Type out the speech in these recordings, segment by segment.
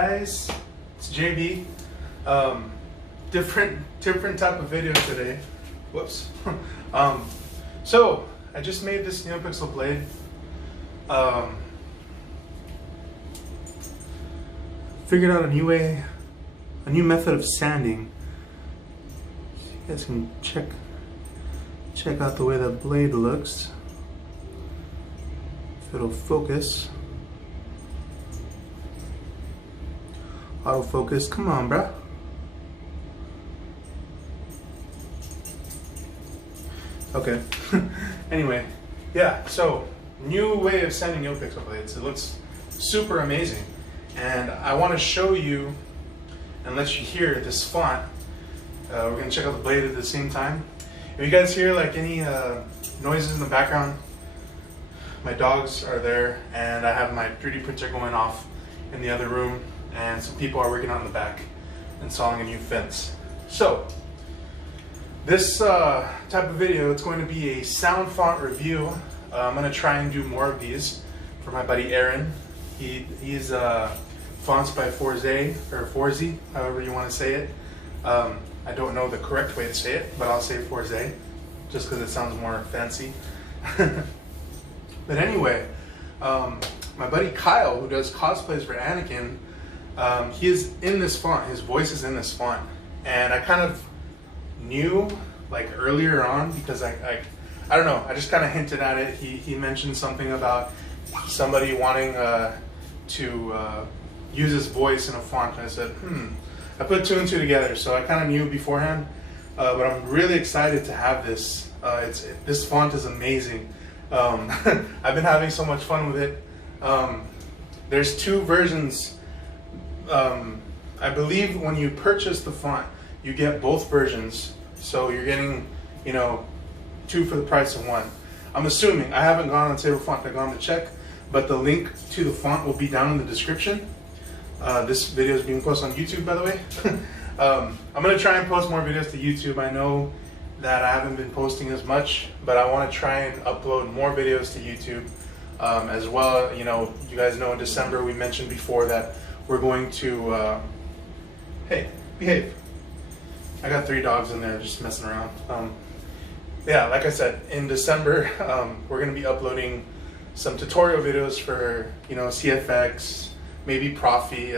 guys? It's JB. Different type of video today. Whoops. So I just made this NeoPixel blade. Figured out a new way, a new method of sanding. So you guys can check out the way that blade looks. If it'll focus. Autofocus, come on, bruh. Okay. Anyway, yeah, so new way of sanding NeoPixel blades. It looks super amazing. And I want to show you and let you hear this font. We're going to check out the blade at the same time. If you guys hear like any noises in the background, my dogs are there and I have my 3D printer going off in the other room, and some people are working on the back installing a new fence. So this type of video, it's going to be a sound font review. I'm going to try and do more of these for my buddy Aaron. He's fonts by Fourzze, or Fourzze, however you want to say it. I don't know the correct way to say it, but I'll say Fourzze, just because it sounds more fancy. But anyway, my buddy Kyle, who does cosplays for Anakin, he is in this font. His voice is in this font, and I kind of knew like earlier on, because I don't know, I just kind of hinted at it. He mentioned something about somebody wanting to use his voice in a font, and I said, I put two and two together, so I kind of knew beforehand, but I'm really excited to have this. This font is amazing. I've been having so much fun with it. There's two versions. I believe when you purchase the font, you get both versions, so you're getting, you know, two for the price of one. I'm assuming. I haven't gone on SaberFont.com to check, but the link to the font will be down in the description. This video is being posted on YouTube, by the way. I'm going to try and post more videos to YouTube. I know that I haven't been posting as much, but I want to try and upload more videos to YouTube as well. You know, you guys know in December we mentioned before that we're going to, hey, behave. I got 3 dogs in there just messing around. Yeah, like I said, in December, we're going to be uploading some tutorial videos for, you know, CFX, maybe Profi,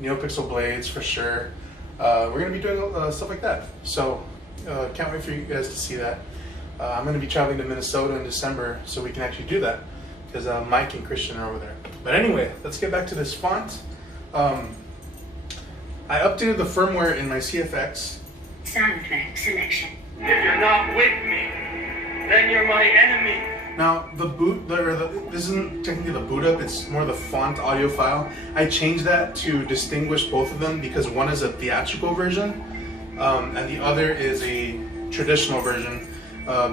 NeoPixel blades for sure. We're going to be doing stuff like that. So can't wait for you guys to see that. I'm going to be traveling to Minnesota in December, so we can actually do that, because Mike and Christian are over there. But anyway, let's get back to this font. I updated the firmware in my CFX. Soundtrack selection. If you're not with me, then you're my enemy. Now, the boot, this isn't technically the boot up, it's more the font audio file. I changed that to distinguish both of them, because one is a theatrical version, and the other is a traditional version.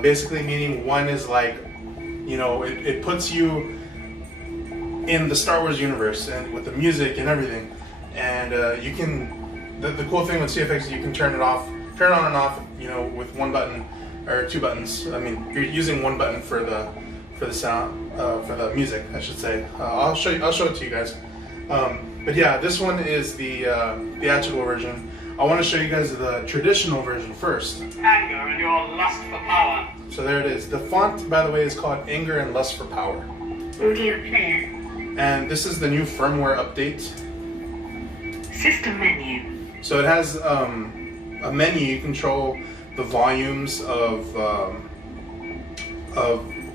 Basically meaning one is like, you know, it puts you in the Star Wars universe, and with the music and everything. And you can, the cool thing with CFX is you can turn it on and off, you know, with one button or 2 buttons. I mean, you're using one button for the sound, for the music, I should say. I'll show it to you guys. But yeah, this one is the theatrical version. I want to show you guys the traditional version first. Anger and your lust for power. So there it is. The font, by the way, is called Anger and Lust for Power. Audio player. And this is the new firmware update. System menu. So it has a menu. You control the volumes of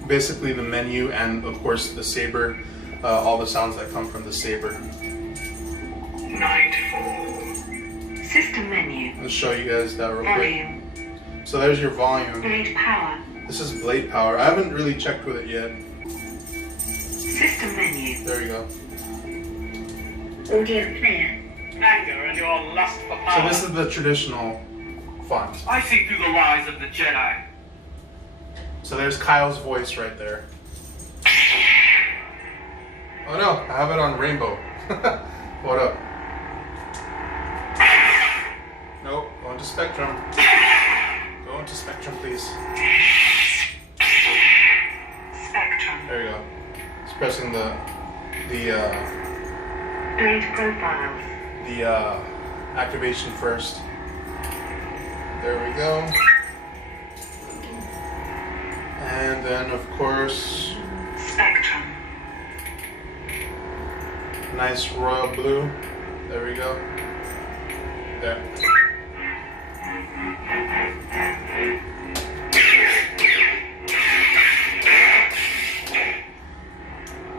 basically the menu, and of course the Saber, all the sounds that come from the Saber. Nightfall. System menu. Let's show you guys that real Volume. quick. So there's your volume. Blade power. This is blade power. I haven't really checked with it yet. System menu. There you go. Audio player. Anger and your lust for power. So this is the traditional font. I see through the lies of the Jedi. So there's Kyle's voice right there. Oh no, I have it on rainbow. What up? Nope, going to Spectrum. Go into Spectrum, please. Spectrum. There you go. It's pressing the Blade profiles. the activation first. There we go. And then, of course, Spectrum. nice royal blue. There we go. There.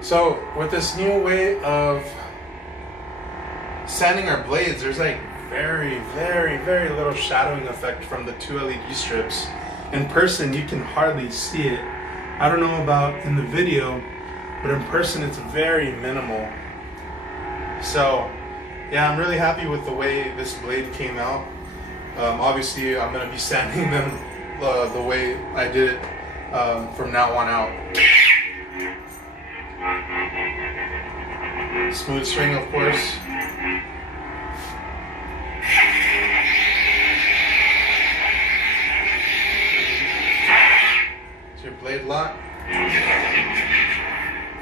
So with this new way of sanding our blades, there's like very, very, very little shadowing effect from the two LED strips. In person, you can hardly see it. I don't know about in the video, but in person, it's very minimal. So yeah, I'm really happy with the way this blade came out. Obviously, I'm gonna be sanding them the way I did it from now on out. Smooth swing, of course. It's your blade lock.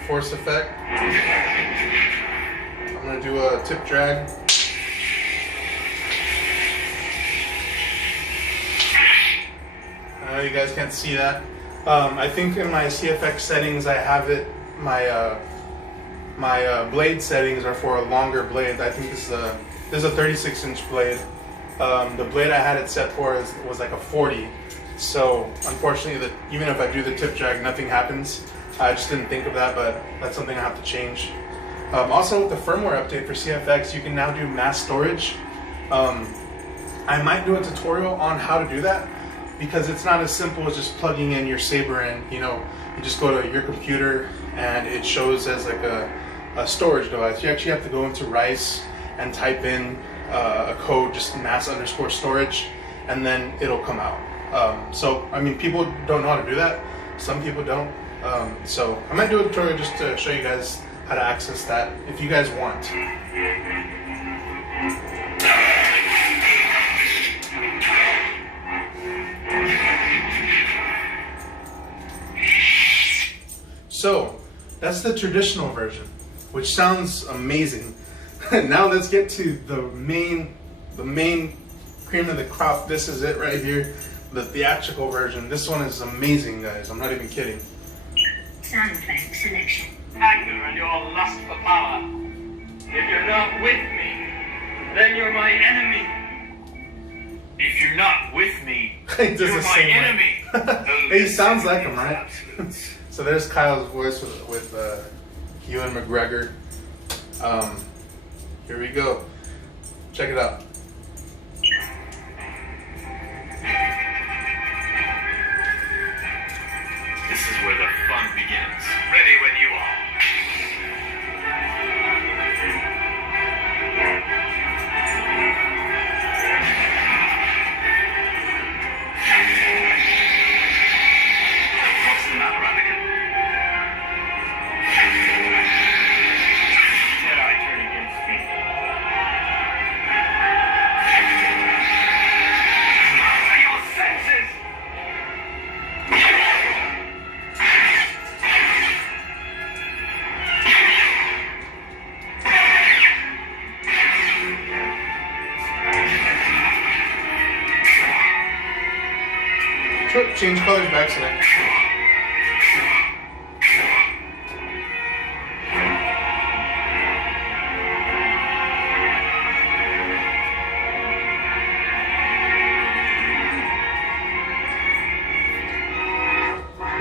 Force effect. I'm gonna do a tip drag. I know you guys can't see that. I think in my CFX settings, I have it. My blade settings are for a longer blade. I think this is a 36-inch blade. The blade I had it set for was like a 40. So unfortunately, even if I do the tip drag, nothing happens. I just didn't think of that, but that's something I have to change. Also, with the firmware update for CFX, you can now do mass storage. I might do a tutorial on how to do that, because it's not as simple as just plugging in your Saber in. You know, you just go to your computer and it shows as like a storage device. You actually have to go into Rice and type in a code, just mass_storage, and then it'll come out. So, I mean, people don't know how to do that. Some people don't. So I might do a tutorial just to show you guys how to access that if you guys want. So that's the traditional version, which sounds amazing. Now let's get to the main cream of the crop. This is it right here, the theatrical version. This one is amazing, guys. I'm not even kidding. Sound effect selection. Anger and your lust for power. If you're not with me, then you're my enemy. If you're not with me, you're my enemy. Hey, he sounds like him, right? So there's Kyle's voice with Ewan McGregor. Here we go. Check it out. This is where the fun begins. Ready when you are. What's the matter, Anakin? Did I turn against me? Master your senses! Change colors by accident.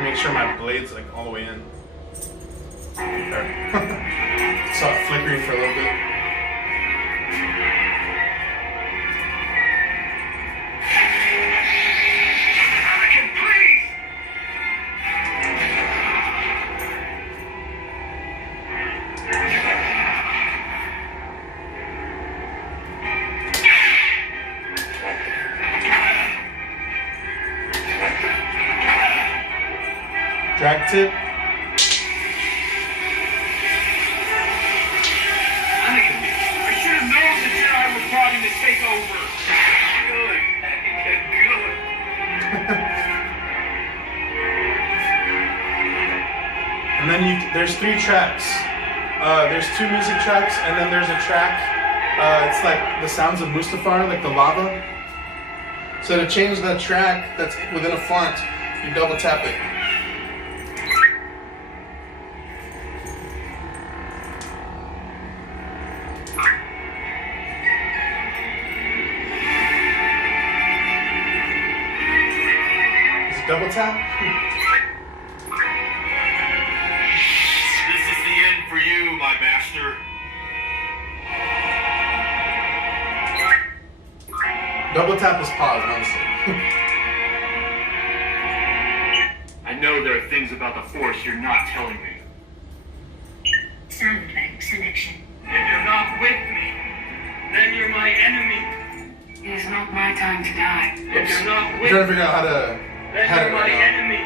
Make sure my blade's like all the way in. There. Saw it flickering for a little bit. Drag tip. Anakin, I should have known the Jedi were plotting to take over. Good, Anakin, good. And then there's 3 tracks. There's 2 music tracks, and then there's a track. It's like the sounds of Mustafar, like the lava. So to change that track that's within a font, you double tap it. Double tap. This is the end for you, my master. Double tap is pause, honestly. I know there are things about the Force you're not telling me. Sound effect selection. If you're not with me, then you're my enemy. It is not my time to die. If you're not I'm with trying to me, figure out how to then have you're it my right now. enemy.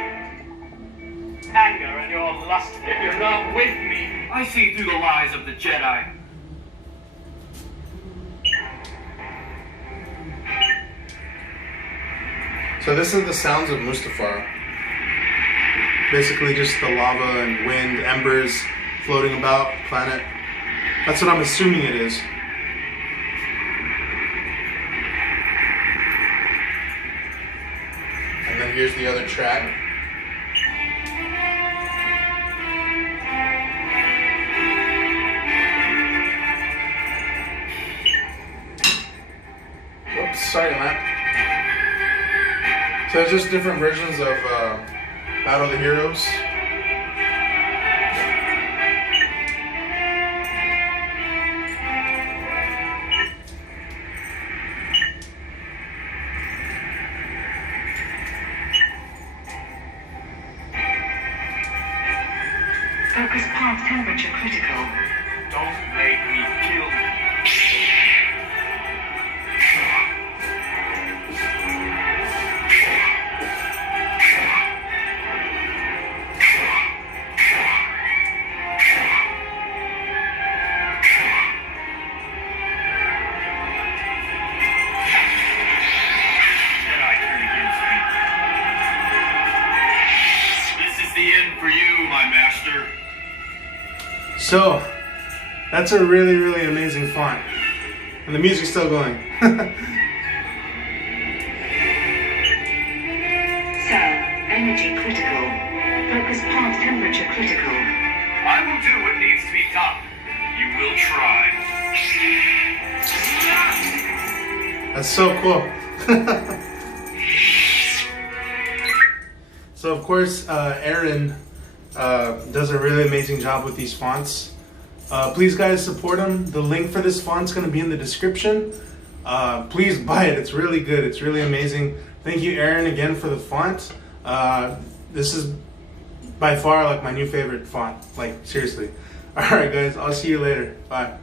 Anger and your lust. If you're not with me, I see through the lies of the Jedi. So this is the sounds of Mustafar. Basically just the lava and wind, embers floating about the planet. That's what I'm assuming it is. And then here's the other track. Oops, sorry on that. So it's just different versions of Battle of the Heroes. Focus path temperature critical. Don't make me kill you. Jedi turn against me. This is the end for you, my master. So, that's a really, really amazing font. And the music's still going. Cell energy critical. Focus path temperature critical. I will do what needs to be done. You will try. That's so cool. So of course, Aaron does a really amazing job with these fonts. Please guys support him. The link for this font's gonna be in the description. Please buy it, it's really good, it's really amazing. Thank you Aaron again for the font. This is by far like my new favorite font, like seriously. Alright guys, I'll see you later, bye.